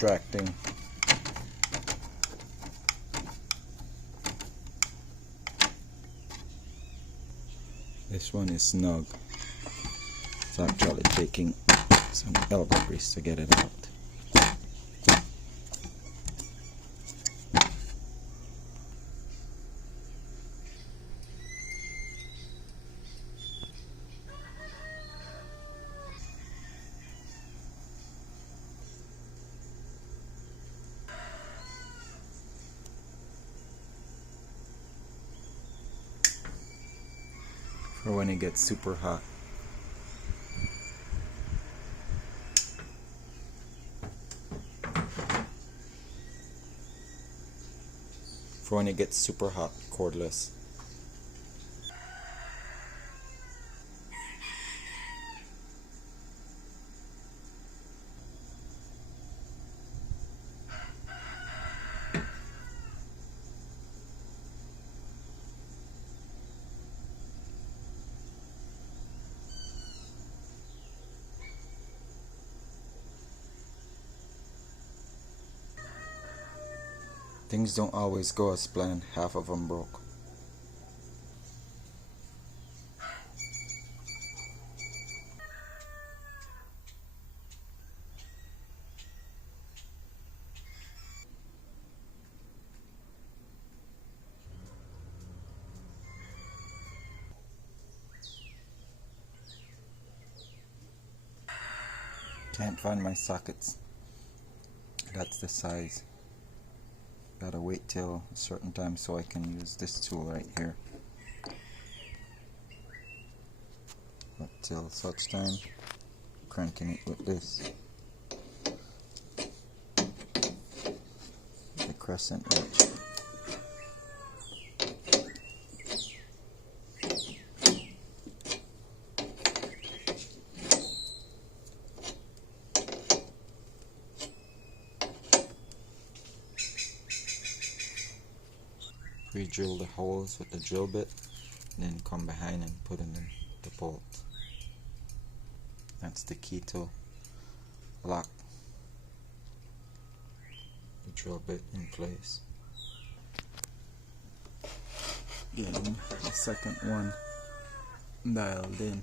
distracting. This one is snug. It's actually taking some elbow grease to get it out. For when it gets super hot. For when it gets super hot, cordless. Things don't always go as planned. Half of them broke. Can't find my sockets. That's the size. Gotta wait till a certain time so I can use this tool right here. But till such time, cranking it with this. The crescent edge. Pre-drill the holes with the drill bit, then come behind and put in the bolt. That's the key to lock the drill bit in place. Getting the second one dialed in.